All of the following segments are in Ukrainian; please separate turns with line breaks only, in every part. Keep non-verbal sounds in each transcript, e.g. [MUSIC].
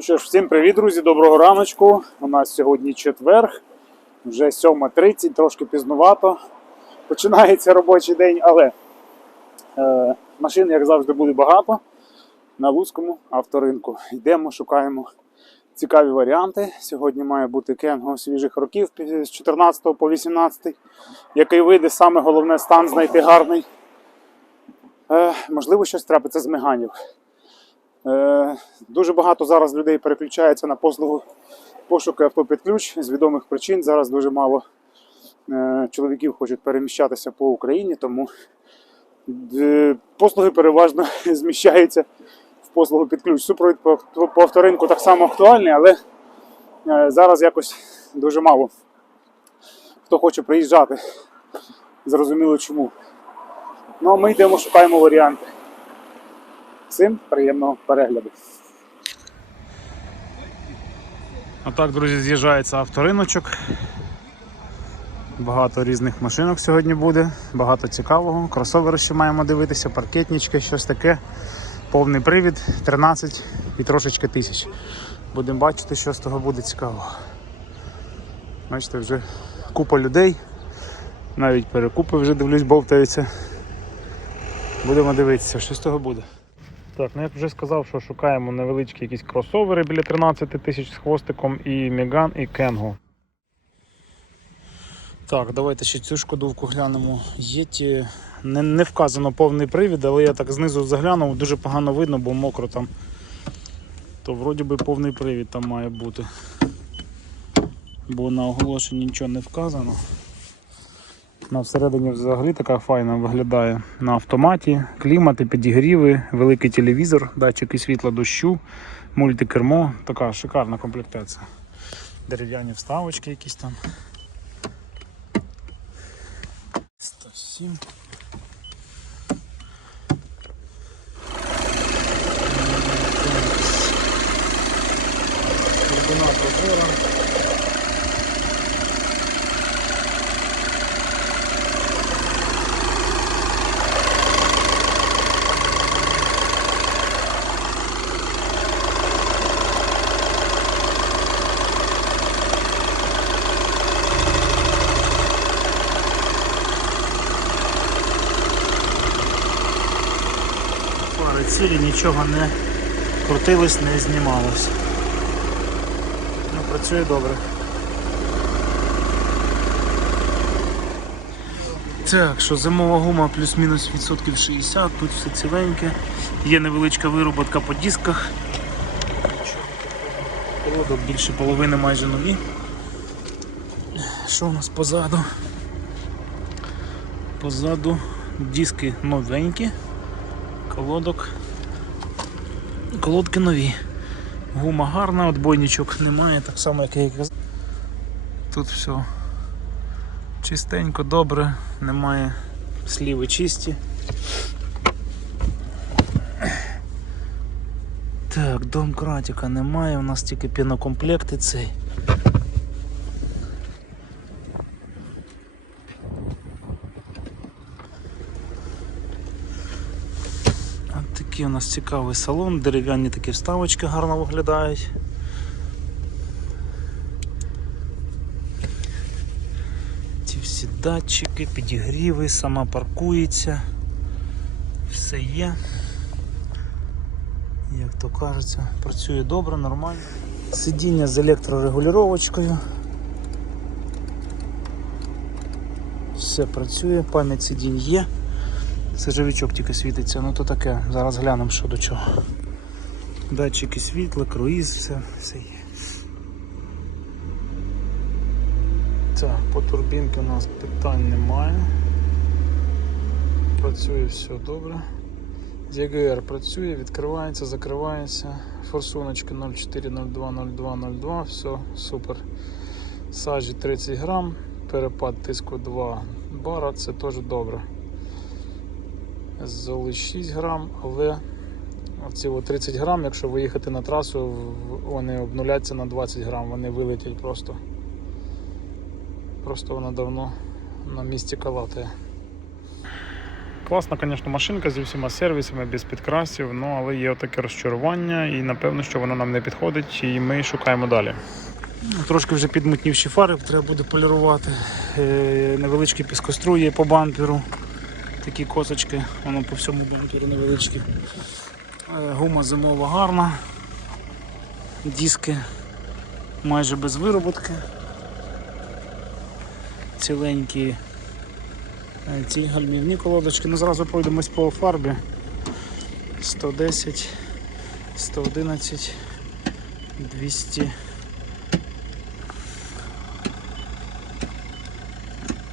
Ну що ж, всім привіт, друзі, доброго раночку. У нас сьогодні четверг, вже 7.30, трошки пізнувато. Починається робочий день, але е, машин, як завжди, буде багато на Луцькому авторинку. Йдемо, шукаємо цікаві варіанти. Сьогодні має бути кенго свіжих років з 14 по 18, який вийде саме головне стан знайти гарний. Е, можливо, щось трапиться з меганів. Е, Дуже багато зараз людей переключається на послугу пошуку авто під ключ з відомих причин. Зараз дуже мало е, чоловіків хочуть переміщатися по Україні, тому е, послуги переважно [LAUGHS] зміщаються в послугу під ключ. Супровід по, авторинку так само актуальний, але зараз якось дуже мало хто хоче приїжджати. Зрозуміло чому. Ну а ми йдемо, шукаємо варіанти. Всім приємного перегляду. А так, друзі, з'їжджається авториночок. Багато різних машинок сьогодні буде, багато цікавого. Кросовери ще маємо дивитися, паркетнички, щось таке. Повний привід, 13 і трошечки тисяч. Будемо бачити, що з того буде цікавого. Бачите, вже купа людей. Навіть перекупи вже дивлюсь, бовтаються. Будемо дивитися, що з того буде. Так, ну як вже сказав, що шукаємо невеличкі якісь кросовери біля 13 тисяч з хвостиком і Меган, і Кенго. Так, давайте ще цю шкодувку глянемо. Єті не, не вказано повний привід, але я так знизу заглянув, дуже погано видно, бо мокро там. То вроді би повний привід там має бути. Бо на оголошенні нічого не вказано. На всередині взагалі така файна виглядає на автоматі, клімати, підігріви, великий телевізор, датчики світла дощу, мультикермо. Така шикарна комплектація. Дерев'яні вставочки якісь там. 107. Глибина прозора. Цілі, нічого не крутилось, не знімалось. Ну, працює добре. Так, що зимова гума плюс-мінус відсотків 60, тут все ціленьке. Є невеличка вироботка по дисках. Колодок більше половини майже нові. Що у нас позаду? Позаду диски новенькі колодок. Колодки нові. Гума гарна, отбойничок немає, так само як я і казав. Тут все чистенько, добре, немає сліви чисті. Так, дом кратіка немає, у нас тільки пінокомплекти цей. Такий у нас цікавий салон, дерев'яні такі вставочки гарно виглядають. Ці всі датчики, підігріви, сама паркується. Все є. Як то кажеться, працює добре, нормально. Сидіння з електрорегулювачкою. Все працює, пам'ять сидінь є. Сажовичок тільки світиться, ну то таке, зараз глянемо що до чого. Датчики світла, круїз, все, все є. Так, по турбінки у нас питань немає. Працює все добре. DGR працює, відкривається, закривається. Форсуночки 04020202, все супер. Сажі 30 грам, перепад тиску 2 бара, це теж добре золи 6 грам, але ці 30 грам, якщо виїхати на трасу, вони обнуляться на 20 грам, вони вилетять просто. Просто вона давно на місці калатає. Класна, звісно, машинка зі всіма сервісами, без підкрасів, ну але є таке розчарування, і напевно, що воно нам не підходить, і ми шукаємо далі. Ну, Трошки вже підмутнівші фари треба буде полірувати. Е, Невеличкі піскоструї по бамперу. Такі косочки, воно по всьому бамперу невеличкі. Е, Гума зимова гарна. Диски майже без вироботки. Ціленькі е, ці гальмівні колодочки. Ну зразу пройдемось по фарбі. 110, 111, 200.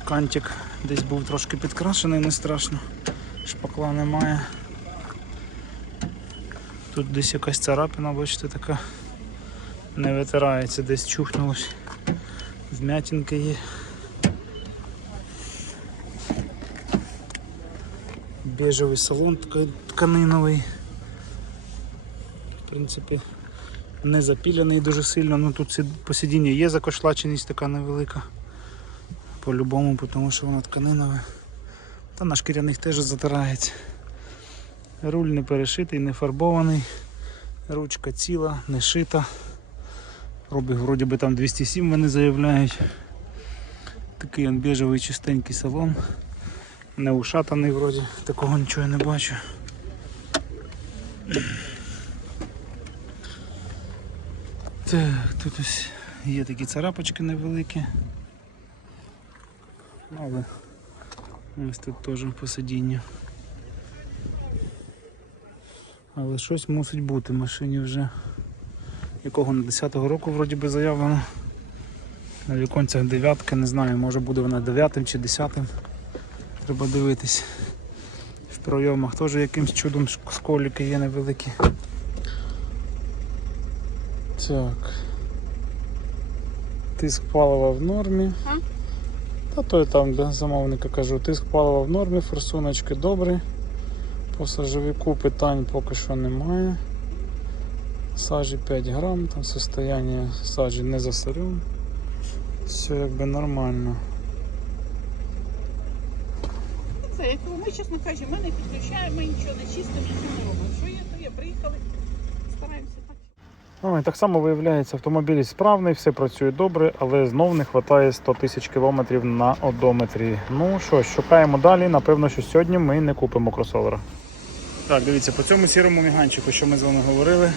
Кантик десь був трошки підкрашений, не страшно. Шпакла немає. Тут десь якась царапина, бачите, така не витирається, десь чухнулось. Вмятинки є. Бежевий салон тканиновий. В принципі, не запіляний дуже сильно, ну тут посидіння є закошлаченість така невелика. По-любому, тому що воно тканинове. Та на шкіряних теж затирається. Руль не перешитий, не фарбований. Ручка ціла, не шита. Пробіг вроді би там 207 вони заявляють. Такий он біжевий чистенький салон. Не ушатаний вроді, такого нічого я не бачу. Так, тут ось є такі царапочки невеликі. Ну, Але ось тут теж посидіння. Але щось мусить бути в машині вже. Якого на 10-го року вроді би заявлено. На віконцях дев'ятка, не знаю, може буде вона 9 чи 10. Треба дивитись. В пройомах теж якимсь чудом сколіки є невеликі. Так. Тиск палива в нормі.
А?
То я там до замовника кажу, тиск палива в нормі, форсуночки добрі. По сажовику питань поки що немає. Сажі 5 грам, там состояние сажі не засорен. Все якби нормально.
Ми, чесно кажучи, ми не підключаємо, ми нічого не чистимо, нічого не робимо. Що є, то є. Приїхали, стараємося.
Ну, так само виявляється, автомобіль справний, все працює добре, але знов не вистачає 100 тисяч кілометрів на одометрі. Ну що шукаємо далі. Напевно, що сьогодні ми не купимо кросовера. Так, дивіться, по цьому сірому міганчику, що ми з вами говорили,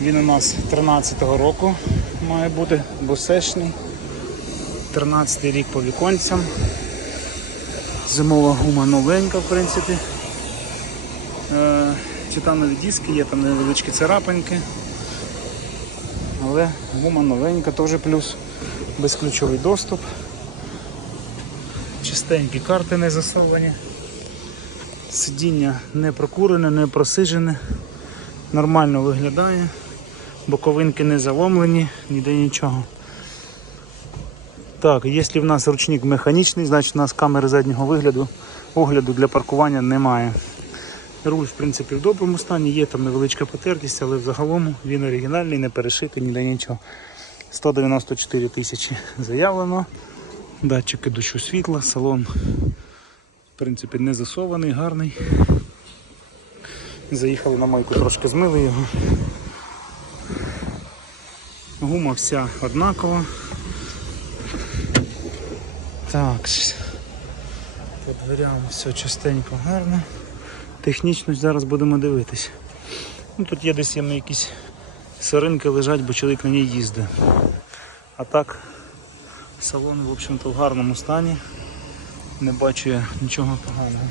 він у нас 13-го року має бути бусешний. 13-й рік по віконцям. Зимова гума новенька, в принципі. Е, Титанові диски, є там невеличкі царапинки. Але гума новенька, теж плюс безключовий доступ. Чистенькі карти не засовані. Сидіння не прокурене, не просижене. Нормально виглядає. Боковинки не заломлені, ніде нічого. Так, якщо в нас ручник механічний, значить у нас камери заднього вигляду, огляду для паркування немає. Руль, в принципі, в доброму стані, є там невеличка потертість, але взагалом він оригінальний, не перешитий, ніде нічого. 194 тисячі заявлено. Датчики дощу світла, салон в принципі не засований, гарний. Заїхали на мойку, трошки змили його. Гума вся однакова. Так, по дверям все частенько гарно. Технічно зараз будемо дивитись. Ну, тут є десь є якісь соринки лежать, бо чоловік на ній їздить. А так, салон в общем-то в гарному стані. Не бачу я нічого поганого.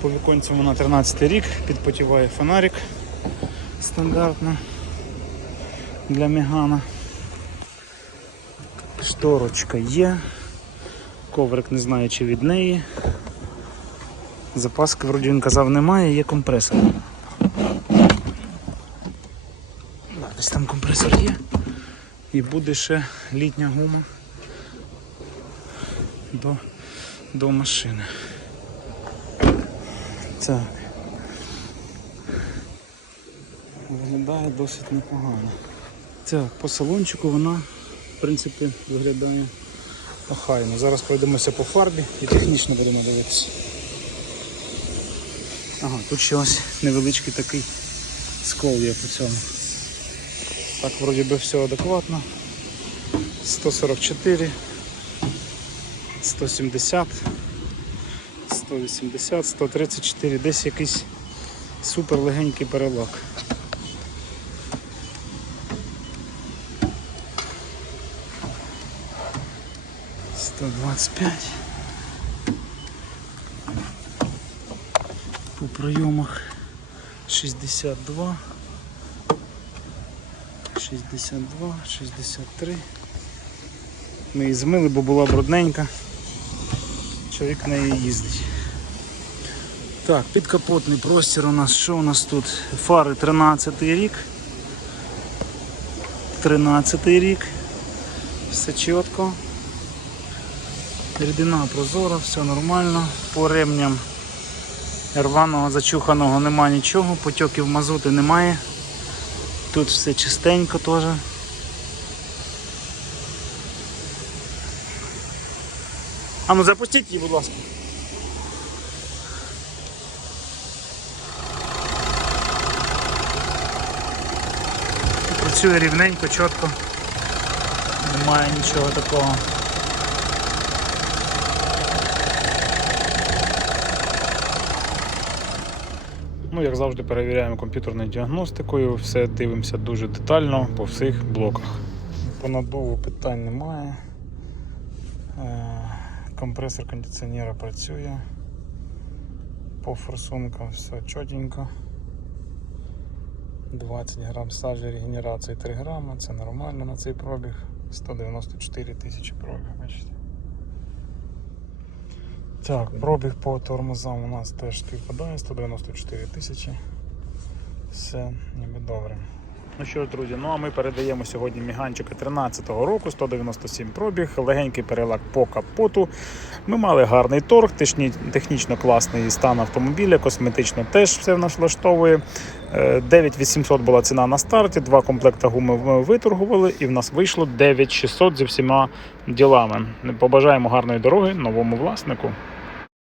По віконцям вона 13 рік, підпотіває фонарик стандартно для Мегана. Шторочка є. Коврик не знаю чи від неї. Запаски, вроді він казав, немає, є компресор. Десь там компресор є. І буде ще літня гума до, до машини. Так. Виглядає досить непогано. Так, по салончику вона, в принципі, виглядає Охайно. Зараз пройдемося по фарбі і технічно будемо дивитися. Ага, тут ще ось невеличкий такий скол є по цьому. Так, вроді би все адекватно. 144, 170, 180, 134, десь якийсь супер легенький перелак. Сто двадцять п'ять. По прийомах 62, 62, 63. Ми її змили, бо була брудненька. Чоловік на неї їздить. Так, підкапотний простір у нас. Що у нас тут? Фари 13 рік. 13 рік. Все чітко. Рідина прозора, все нормально. По ремням рваного, зачуханого нема нічого, потьоків мазути немає. Тут все чистенько теж. А ну запустіть її, будь ласка. Працює рівненько, чітко. Немає нічого такого. Ну, як завжди, перевіряємо комп'ютерною діагностикою, все дивимося дуже детально по всіх блоках. По надову питань немає. Е, Компресор кондиціонера працює. По форсункам все чотенько. 20 грам сажі регенерації 3 грама, це нормально на цей пробіг. 194 тисячі пробіг, бачите. Так, пробіг по тормозам у нас теж співпадає, 194 тисячі. Все, ніби добре. Ну що ж, друзі, ну а ми передаємо сьогодні міганчика 13-го року, 197 пробіг, легенький перелак по капоту. Ми мали гарний торг, технічно класний стан автомобіля, косметично теж все в нас влаштовує. Е, 9800 була ціна на старті, два комплекти гуми ми виторгували, і в нас вийшло 9600 зі всіма ділами. Побажаємо гарної дороги новому власнику.